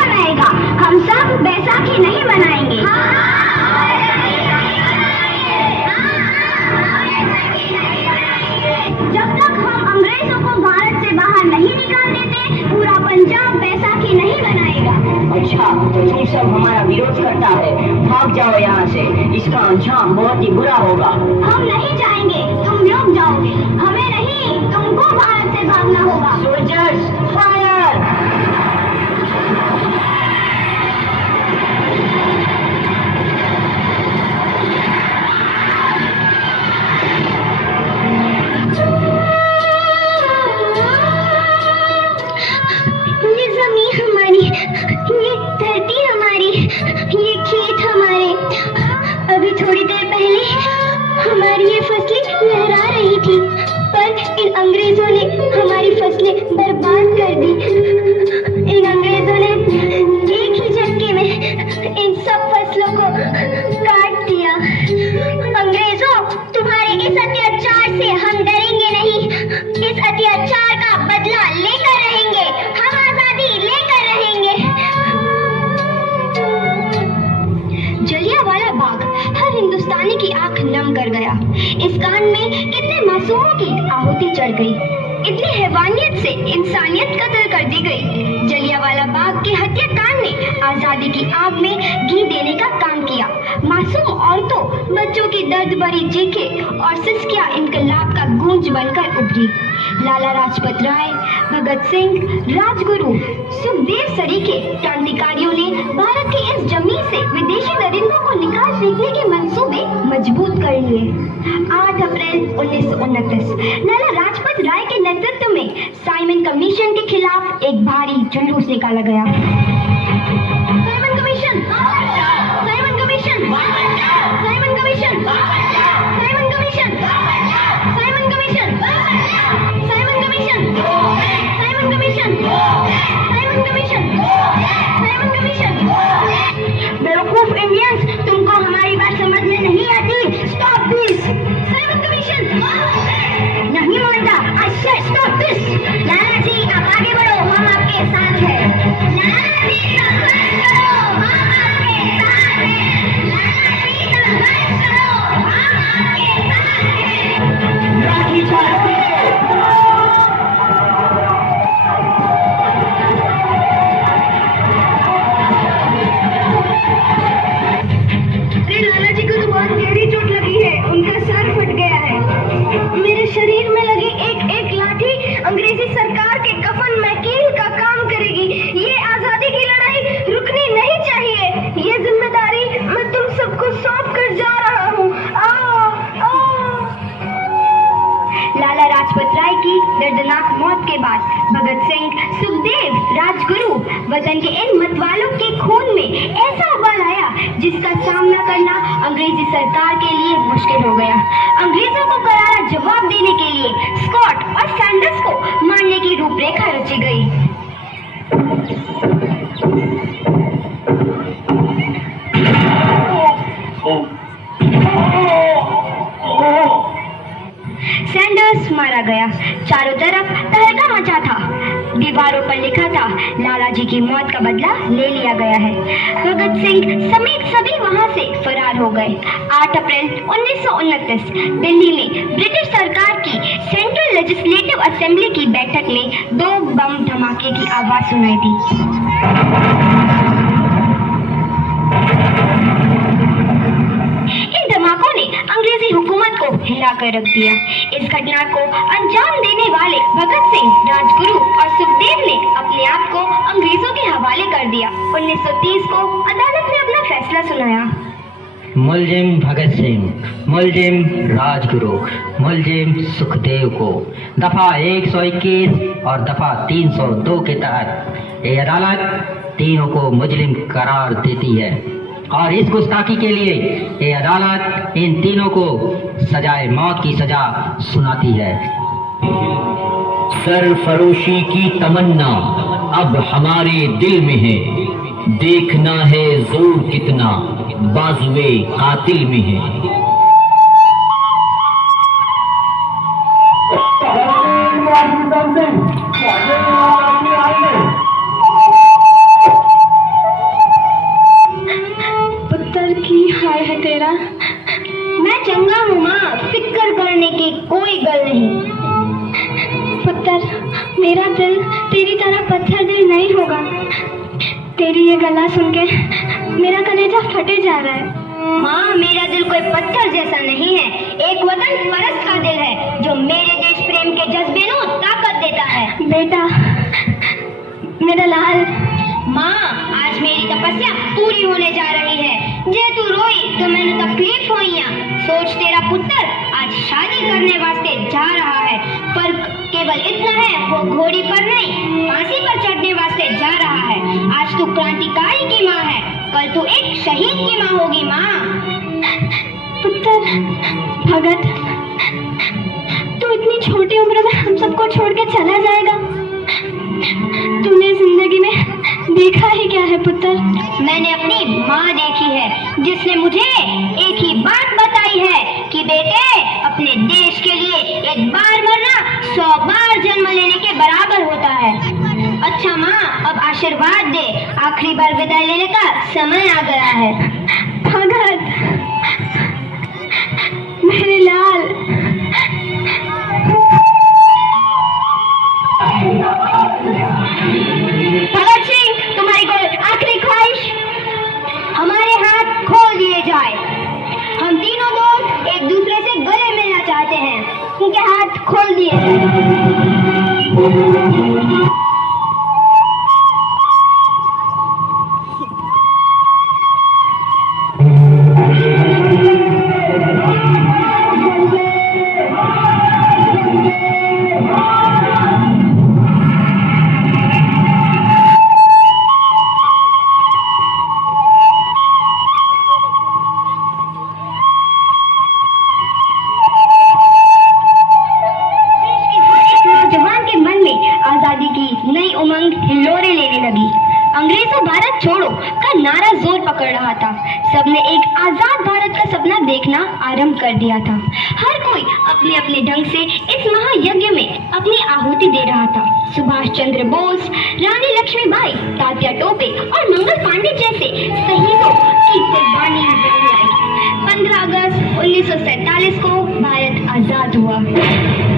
मनाएगा। हम सब बैसाखी नहीं मनाएंगे। जब तक हम अंग्रेजों को भारत से बाहर नहीं निकाल देते, पूरा पंजाब बैसाखी नहीं मनाएगा। अच्छा, तो तुम सब हमारा विरोध करता है, भाग जाओ यहाँ से, इसका अंजाम बहुत ही बुरा होगा। हम नहीं जाएंगे, तुम लोग जाओगे, हमें नहीं, तुमको भारत से भागना होगा। Soldiers fire! ये जमीन हमारी, ये धरती हमारी, ये खेत हमारे। अभी थोड़ी देर पहले हमारी ये फसलें लहरा रही थी, पर इन अंग्रेजों ने हमारी फसलें बर्बाद कर दी। इन अंग्रेजों ने एक ही झटके में इन सब फसलों को काट दिया। अंग्रेजों, तुम्हारे इस अत्याचार से हम डरेंगे नहीं। इस अत्याचार का बदला लेकर रहेंगे, हम आजादी लेकर रहेंगे। जलियांवाला बाग हर हिंदुस्तानी की आंख नम कर गया। इस कांड में कितने मासूमों की आहुति चढ़ गई, इतनी हैवानियत से इंसानियत कत्ल कर दी गई। जलियांवाला बाग के हत्याकांड ने आजादी की आग में घी देने का काम किया। मासूम औरतों, बच्चों की दर्द भरी चीखें और सिसकियां इनकलाब का गूंज बनकर उभरी। लाला लाजपत राय, भगत सिंह, राजगुरु, सुखदेव सरीखे क्रांतिकारियों ने भारत की इस जमीन से विदेशी दरिंदों को निकाल फेंकने के मंसूबे मजबूत कर लिए। 8 अप्रैल 1929 लाला लाजपत राय के नेतृत्व में साइमन कमीशन के खिलाफ एक भारी जुलूस निकाला गया। Simon commission, Simon commission, Simon commission, Simon commission, Simon commission, Simon commission, Simon commission, Simon commission, Simon commission. बेवकूफ इंडियंस, तुमको हमारी बात समझ में नहीं आती। Stop this. साइमन कमीशन नहीं मानता। आई से स्टॉप दिस। लाला जी, आप आगे बढ़ो, हम आपके साथ हैं। लाला जी, संघर्ष करो, हम आपके साथ हैं। लाला जी, संघर्ष करो, हम आपके साथ हैं। लाठी चार्ज! लाला जी को तो बहुत गहरी चोट लगी है, उनका सर फट गया है। मेरे शरीर में लगी एक एक लाठी अंग्रेजी सरकार के कफन में कील का काम करेगी। ये आजादी की लड़ाई रुकनी नहीं चाहिए। ये जिम्मेदारी मैं तुम सबको सौंप कर जा रहा हूँ। लाला लाजपत राय की दर्दनाक मौत के बाद भगत सिंह, सुखदेव, राजगुरु वतन के इन मतवालों के खून में ऐसा उबाल आया जिसका सामना करना अंग्रेजी सरकार के लिए मुश्किल हो गया। अंग्रेजों को करारा जवाब देने के लिए स्कॉट और सैंडर्स को मारने की रूपरेखा रची गई। सैंडर्स मारा गया। चारों तरफ तहलका मचा था। दीवारों पर लिखा था, लाला जी की मौत का बदला ले लिया गया है। भगत सिंह समेत सभी वहां से फरार हो गए। 8 अप्रैल 1929 दिल्ली में ब्रिटिश सरकार की सेंट्रल लेजिस्लेटिव असेंबली की बैठक में 2 बम धमाके की आवाज सुनाई दी। इन धमाकों ने अंग्रेजी हुकूमत को हिलाकर रख दिया। इस घटना को अंजाम देने वाले भगत सिंह, राजगुरु और सुखदेव ने अपने आप को अंग्रेजों के हवाले कर दिया। 1930 को अदालत ने अपना फैसला सुनाया। मुलजिम भगत सिंह, मुलजिम राजगुरु, मुलजिम सुखदेव को दफा 121 और दफा 302 के तहत ये अदालत तीनों को मुजरिम करार देती है और इस गुस्ताखी के लिए ये अदालत इन तीनों को सजाए मौत की सजा सुनाती है। सरफरोशी की तमन्ना अब हमारे दिल में है, देखना है जोर कितना बाजुए कातिल में है। तेरी ये गला सुन के मेरा कलेजा फटे जा रहा है। माँ, मेरा दिल कोई पत्थर जैसा नहीं है, एक वतन परस्त का दिल है जो मेरे देश प्रेम के जज्बे को ताकत देता है। बेटा, मेरा लाल। माँ, आज मेरी तपस्या पूरी होने जा रही है। जे तू रोई तो मैंने तकलीफ होइया। सोच, तेरा पुत्र आज शादी करने वास्ते जा रहा है, पर केवल इतना है, वो घोड़ी पर नहीं फांसी पर चढ़ने वास्ते जा रहा है। आज तू क्रांतिकारी की माँ है, कल तू एक शहीद की माँ होगी। माँ। पुत्र भगत, तू इतनी छोटी उम्र में हम सबको छोड़ के चला जाएगा? तूने जिंदगी में देखा ही क्या है पुत्र? मैंने अपनी माँ देखी है, जिसने मुझे एक ही बात बताई है कि बेटे, अपने देश के लिए एक बार मरना 100 बार जन्म लेने के बराबर होता है। अच्छा माँ, अब आशीर्वाद दे, आखिरी बार विदाई लेने का समय आ गया है। भगत, मेरे लाल। भगत सिंह, तुम्हारी कोई आखिरी ख्वाहिश? हमारे हाथ खोल दिए जाए। हम तीनों दोस्त एक दूसरे से गले मिलना चाहते हैं, उनके हाथ खोल दिए जाए। नई उमंग हिलोरे लेने लगी। अंग्रेजों भारत छोड़ो का नारा जोर पकड़ रहा था। सबने एक आजाद भारत का सपना देखना आरंभ कर दिया था। हर कोई अपने अपने ढंग से इस महायज्ञ में अपनी आहुति दे रहा था। सुभाष चंद्र बोस, रानी लक्ष्मीबाई, तात्या टोपे और मंगल पांडे जैसे शहीदों की कुर्बानी लाई। 15 अगस्त 1947 को भारत आजाद हुआ।